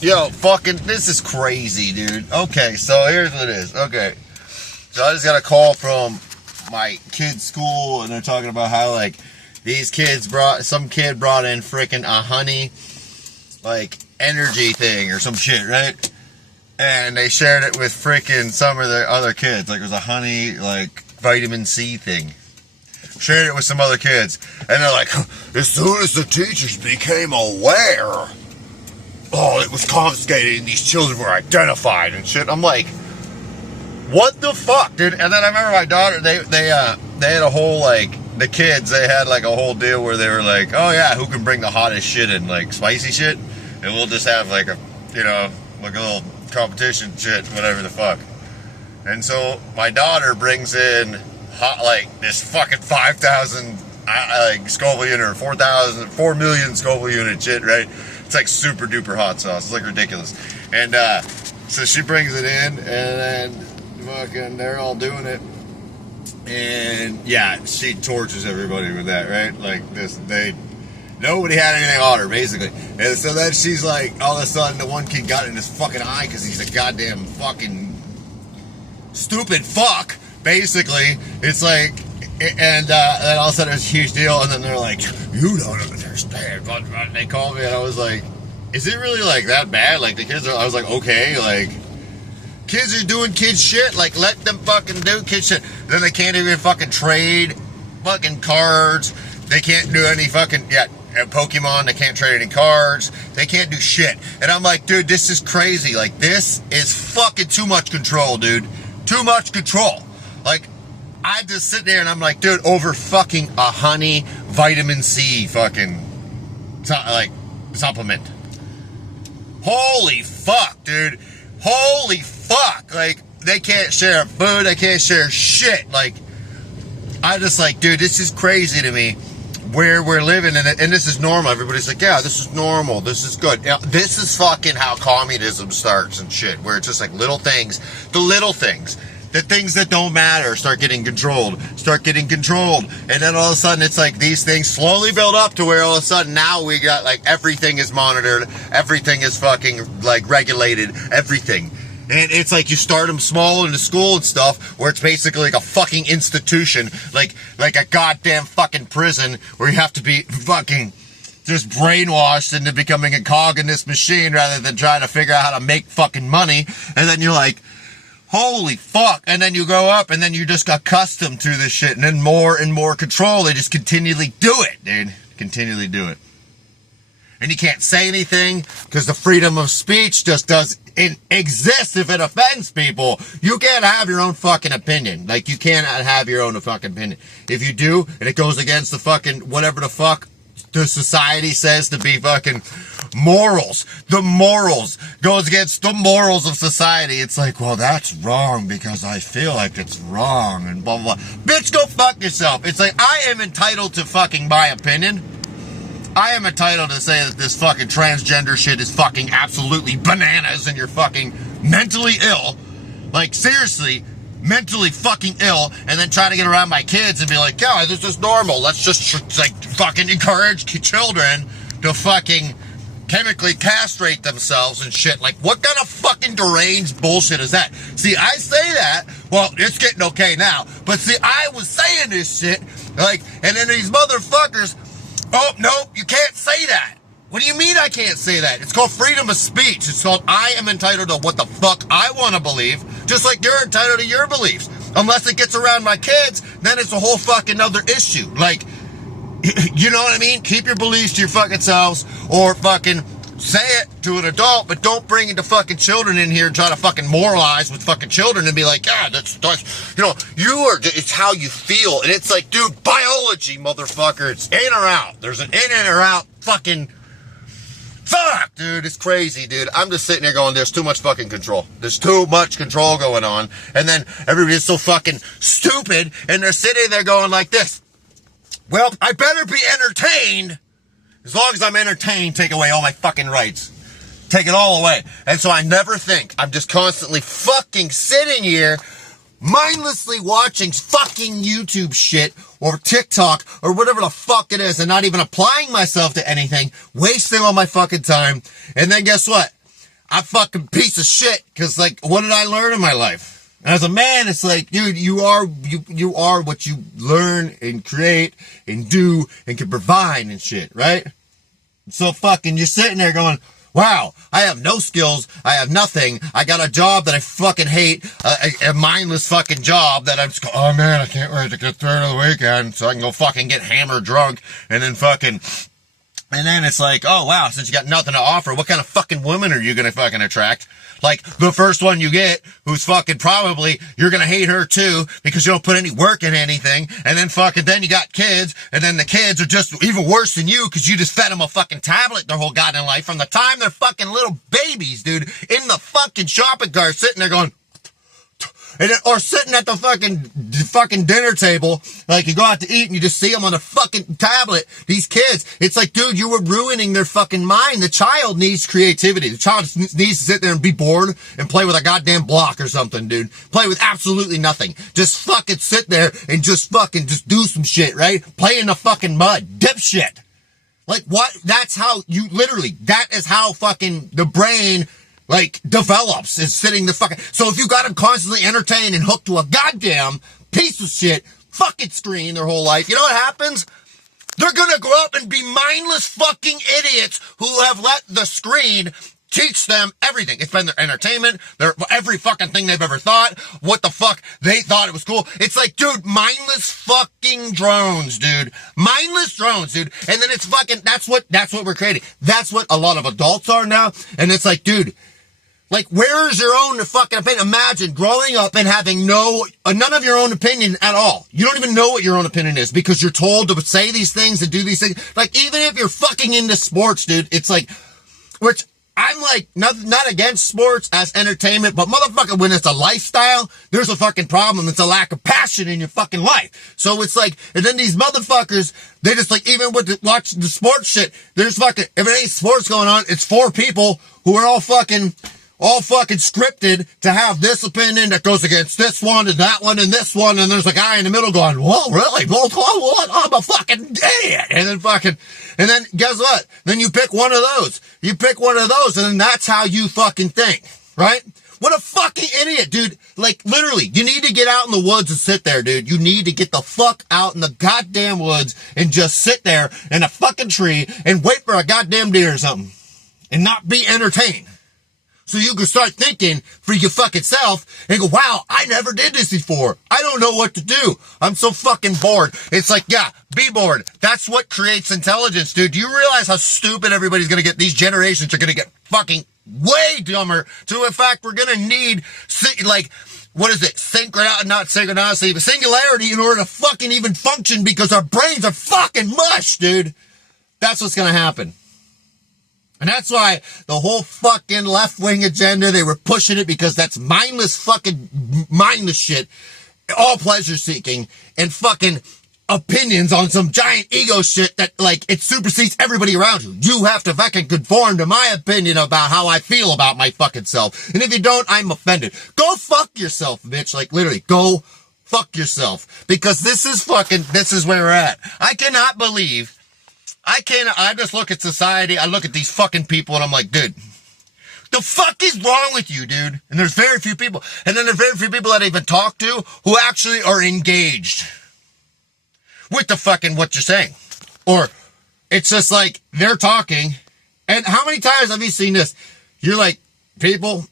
Yo, fucking, this is crazy, dude. Okay, so here's what it is. Okay, so I just got a call from my kid's school, and they're talking about how, like, some kid brought in freaking a honey, like, energy thing or some shit, right? And they shared it with freaking some of the other kids. Like, it was a honey, like, vitamin C thing. Shared it with some other kids. And they're like, as soon as the teachers became aware, it was confiscated and these children were identified and shit. I'm like, what the fuck, dude? And then I remember my daughter, they had a whole, like, the kids, they had, like, a whole deal where they were like, oh, yeah, who can bring the hottest shit and, like, spicy shit? And we'll just have, like, a, you know, like a little competition shit, whatever the fuck. And so my daughter brings in hot, like, this fucking 5,000 like Scoville unit or 4 million Scoville unit shit, right? It's like super duper hot sauce. It's like ridiculous. And so she brings it in, and then fucking they're all doing it. And yeah, she tortures everybody with that, right? Like this, nobody had anything on her, basically. And so then she's like, all of a sudden, the one kid got it in his fucking eye because he's a goddamn fucking stupid fuck, basically. It's like, and then all of a sudden it's a huge deal, and then they're like, you don't understand. And they called me, and I was like, is it really like that bad? Like the kids I was like, okay, like, kids are doing kid shit, like let them fucking do kid shit. Then they can't even fucking trade fucking cards. They can't do any fucking, Pokemon, they can't trade any cards. They can't do shit. And I'm like, dude, this is crazy. Like, this is fucking too much control, dude. Too much control. Like, I just sit there and I'm like, dude, over fucking a honey vitamin C fucking, like, supplement. Holy fuck, dude. Holy fuck. Like, they can't share food. They can't share shit. Like, I just like, dude, this is crazy to me. Where we're living, and this is normal. Everybody's like, yeah, this is normal. This is good. Yeah, this is fucking how communism starts and shit, where it's just like little things, the things that don't matter start getting controlled, and then all of a sudden it's like these things slowly build up to where all of a sudden now we got like everything is monitored, everything is fucking like regulated, everything. And it's like you start them small in the school and stuff, where it's basically like a fucking institution, like a goddamn fucking prison, where you have to be fucking just brainwashed into becoming a cog in this machine rather than trying to figure out how to make fucking money. And then you're like, holy fuck. And then you go up and then you just got accustomed to this shit, and then more and more control. They just continually do it, dude. Continually do it. And you can't say anything because the freedom of speech just doesn't exist if it offends people. You can't have your own fucking opinion. Like, you cannot have your own fucking opinion. If you do, and it goes against the fucking whatever the fuck the society says to be fucking morals. The morals goes against the morals of society. It's like, well, that's wrong because I feel like it's wrong and blah, blah, blah. Bitch, go fuck yourself. It's like, I am entitled to fucking my opinion. I am entitled to say that this fucking transgender shit is fucking absolutely bananas and you're fucking mentally ill. Like, seriously, mentally fucking ill, and then try to get around my kids and be like, yeah, this is normal. Let's just, like, fucking encourage children to fucking chemically castrate themselves and shit. Like, what kind of fucking deranged bullshit is that? See, I say that, well, it's getting okay now, but see, I was saying this shit, like, and then these motherfuckers, oh, nope, you can't say that. What do you mean I can't say that? It's called freedom of speech. It's called I am entitled to what the fuck I want to believe, just like you're entitled to your beliefs. Unless it gets around my kids, then it's a whole fucking other issue. Like, you know what I mean? Keep your beliefs to your fucking selves, or fucking say it to an adult, but don't bring the fucking children in here and try to fucking moralize with fucking children and be like, yeah, that's you know, it's how you feel. And it's like, dude, biology, motherfucker, it's in or out. There's an in or out fucking fuck, dude, it's crazy, dude. I'm just sitting here going, there's too much fucking control. There's too much control going on. And then everybody's so fucking stupid, and they're sitting there going like this. Well, I better be entertained. As long as I'm entertained, take away all my fucking rights. Take it all away. And so I never think. I'm just constantly fucking sitting here, mindlessly watching fucking YouTube shit, or TikTok, or whatever the fuck it is, and not even applying myself to anything, wasting all my fucking time. And then guess what? I'm fucking piece of shit. Cause like, what did I learn in my life? And as a man, it's like, dude, you are what you learn and create and do and can provide and shit, right? So fucking, you're sitting there going, wow, I have no skills. I have nothing. I got a job that I fucking hate. A mindless fucking job that I'm just going, oh man, I can't wait to get through to the weekend so I can go fucking get hammered drunk and then fucking, and then it's like, oh wow, since you got nothing to offer, what kind of fucking woman are you gonna fucking attract? Like, the first one you get, who's fucking probably, you're gonna hate her too, because you don't put any work in anything, and then fucking, then you got kids, and then the kids are just even worse than you, because you just fed them a fucking tablet their whole goddamn life, from the time they're fucking little babies, dude, in the fucking shopping cart, sitting there going, and then, or sitting at the fucking dinner table, like you go out to eat and you just see them on a fucking tablet. These kids, it's like, dude, you were ruining their fucking mind. The child needs creativity. The child needs to sit there and be bored and play with a goddamn block or something, dude. Play with absolutely nothing. Just fucking sit there and just do some shit, right? Play in the fucking mud. Dipshit. Like what? That's how you literally, that is how fucking the brain like, develops, is sitting the fucking, so if you got them constantly entertained and hooked to a goddamn piece of shit fucking screen their whole life, you know what happens? They're gonna grow up and be mindless fucking idiots who have let the screen teach them everything. It's been their entertainment, their every fucking thing they've ever thought, what the fuck they thought it was cool. It's like, dude, mindless fucking drones, dude. Mindless drones, dude. And then it's fucking, that's what we're creating. That's what a lot of adults are now. And it's like, dude, like, where is your own fucking opinion? Imagine growing up and having none of your own opinion at all. You don't even know what your own opinion is because you're told to say these things and do these things. Like, even if you're fucking into sports, dude, it's like, which I'm like, not against sports as entertainment, but motherfucker, when it's a lifestyle, there's a fucking problem. It's a lack of passion in your fucking life. So it's like, and then these motherfuckers, they just like, even with watching the sports shit, there's fucking, if it ain't sports going on, it's 4 people who are all fucking scripted to have this opinion that goes against this one and that one and this one, and there's a guy in the middle going, well, really? Well, what? I'm a fucking idiot. And then guess what? Then you pick one of those. You pick one of those, and then that's how you fucking think, right? What a fucking idiot, dude. Like, literally, you need to get out in the woods and sit there, dude. You need to get the fuck out in the goddamn woods and just sit there in a fucking tree and wait for a goddamn deer or something and not be entertained. So you can start thinking for your fucking self and go, wow, I never did this before. I don't know what to do. I'm so fucking bored. It's like, yeah, be bored. That's what creates intelligence, dude. Do you realize how stupid everybody's going to get? These generations are going to get fucking way dumber. So in fact, we're going to need, like, what is it? Singularity in order to fucking even function because our brains are fucking mush, dude. That's what's going to happen. And that's why the whole fucking left-wing agenda, they were pushing it because that's mindless shit, all pleasure-seeking, and fucking opinions on some giant ego shit that, like, it supersedes everybody around you. You have to fucking conform to my opinion about how I feel about my fucking self. And if you don't, I'm offended. Go fuck yourself, bitch. Like, literally, go fuck yourself. Because this is where we're at. I cannot believe I just look at society, I look at these fucking people, and I'm like, dude, the fuck is wrong with you, dude? And there's very few people. And then there's very few people that I even talk to who actually are engaged with the fucking what you're saying. Or it's just like, they're talking, and how many times have you seen this? You're like, people,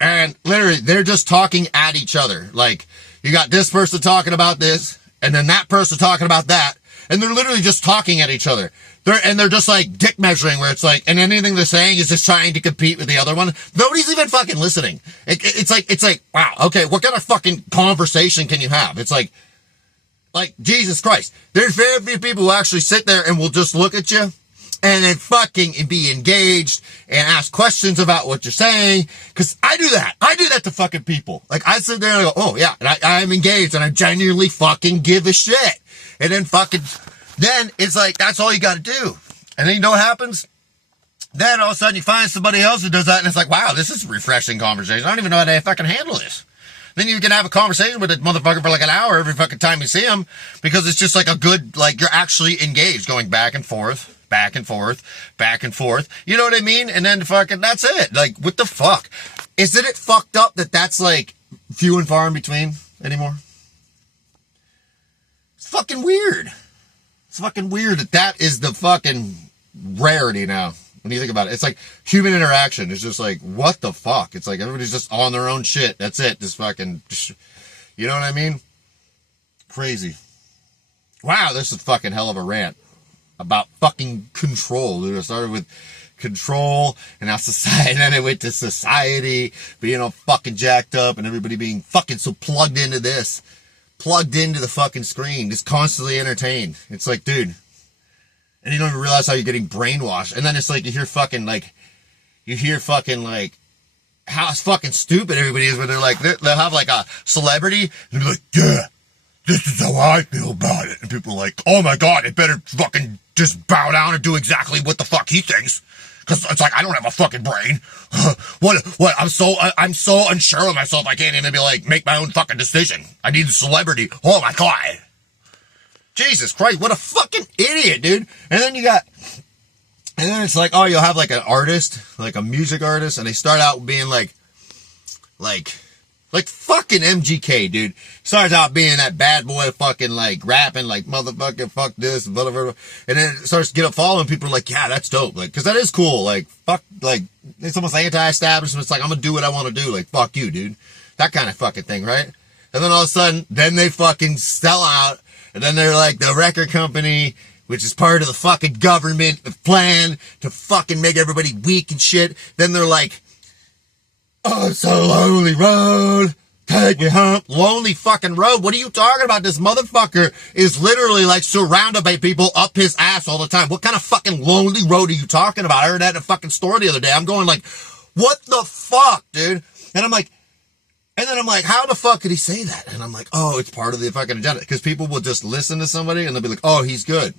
and literally, they're just talking at each other. Like, you got this person talking about this, and then that person talking about that. And they're literally just talking at each other. They're just like dick measuring where it's like, and anything they're saying is just trying to compete with the other one. Nobody's even fucking listening. It's like, wow, okay, what kind of fucking conversation can you have? It's like Jesus Christ. There's very few people who actually sit there and will just look at you and then fucking be engaged and ask questions about what you're saying. Cause I do that. I do that to fucking people. Like I sit there and I go, oh yeah, and I'm engaged and I genuinely fucking give a shit. And then then it's like, that's all you gotta do. And then you know what happens? Then all of a sudden you find somebody else who does that and it's like, wow, this is a refreshing conversation. I don't even know how to fucking handle this. Then you can have a conversation with a motherfucker for like an hour every fucking time you see him because it's just like a good, like you're actually engaged going back and forth back and forth, back and forth. You know what I mean? And then fucking, that's it. Like, what the fuck? Isn't it fucked up that that's like few and far in between anymore? It's fucking weird. It's fucking weird that that is the fucking rarity now. When you think about it, it's like human interaction. It's just like, what the fuck? It's like everybody's just on their own shit. That's it. Just fucking, you know what I mean? Crazy. Wow, this is a fucking hell of a rant about fucking control. Dude, I started with control and now society, and then it went to society being all fucking jacked up and everybody being fucking so plugged into this, plugged into the fucking screen, just constantly entertained. It's like, dude, and you don't even realize how you're getting brainwashed. And then it's like, you hear fucking how fucking stupid everybody is, where they're like, they'll have like a celebrity and be like, yeah, this is how I feel about it. And people are like, oh my God, it better fucking just bow down and do exactly what the fuck he thinks. Cause it's like, I don't have a fucking brain. What, I'm so unsure of myself. I can't even be like, make my own fucking decision. I need a celebrity. Oh my God. Jesus Christ, what a fucking idiot, dude. And then it's like, oh, you'll have like an artist, like a music artist, and they start out being like fucking MGK, dude. Starts out being that bad boy fucking like rapping like motherfucking fuck this, whatever. And then it starts to get up following, people are like, yeah, that's dope. Like, cause that is cool. Like, fuck, like, it's almost anti-establishment. It's like, I'm gonna do what I want to do. Like, fuck you, dude. That kind of fucking thing, right? And then all of a sudden, then they fucking sell out. And then they're like the record company, which is part of the fucking government plan to fucking make everybody weak and shit. Then they're like, oh, it's a lonely road. Take me home. Lonely fucking road. What are you talking about? This motherfucker is literally like surrounded by people up his ass all the time. What kind of fucking lonely road are you talking about? I heard that in a fucking store the other day. I'm going like, what the fuck, dude? And then I'm like, how the fuck could he say that? And I'm like, oh, it's part of the fucking agenda. Because people will just listen to somebody and they'll be like, oh, he's good.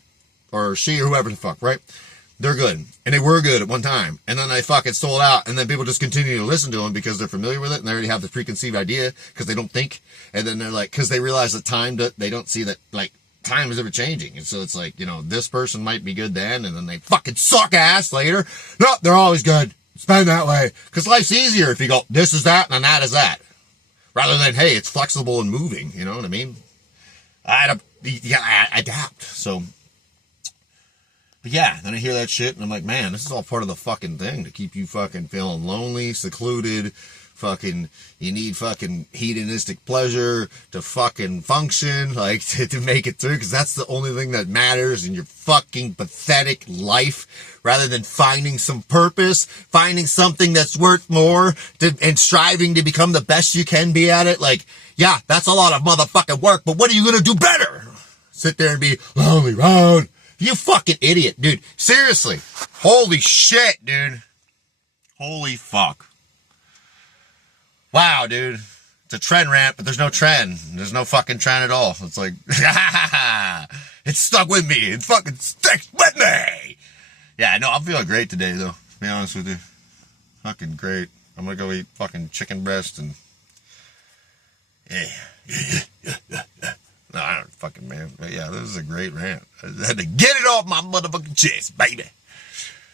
Or she or whoever the fuck, right? They're good. And they were good at one time. And then they fucking sold out. And then people just continue to listen to them because they're familiar with it. And they already have the preconceived idea because they don't think. And then they're like, because they realize that time, they don't see that, like, time is ever changing. And so it's like, you know, this person might be good then. And then they fucking suck ass later. No, they're always good. It's been that way. Because life's easier if you go, this is that and that is that. Rather than, hey, it's flexible and moving, you know what I mean? I adapt. So, but yeah, then I hear that shit and I'm like, man, this is all part of the fucking thing to keep you fucking feeling lonely, secluded, fucking, you need fucking hedonistic pleasure to fucking function, like to make it through, because that's the only thing that matters in your fucking pathetic life, rather than finding some purpose, finding something that's worth more, and striving to become the best you can be at it. Like, yeah, that's a lot of motherfucking work, but what are you gonna do better? Sit there and be lonely road? You fucking idiot, dude. Seriously. Holy shit, dude. Holy fuck. Wow, dude. It's a trend rant, but there's no trend. There's no fucking trend at all. It's like, it's stuck with me. It fucking sticks with me. Yeah, no, I'm feeling great today, though. To be honest with you. Fucking great. I'm gonna go eat fucking chicken breast and... Yeah. No, I don't fucking, man. But yeah, this is a great rant. I had to get it off my motherfucking chest, baby.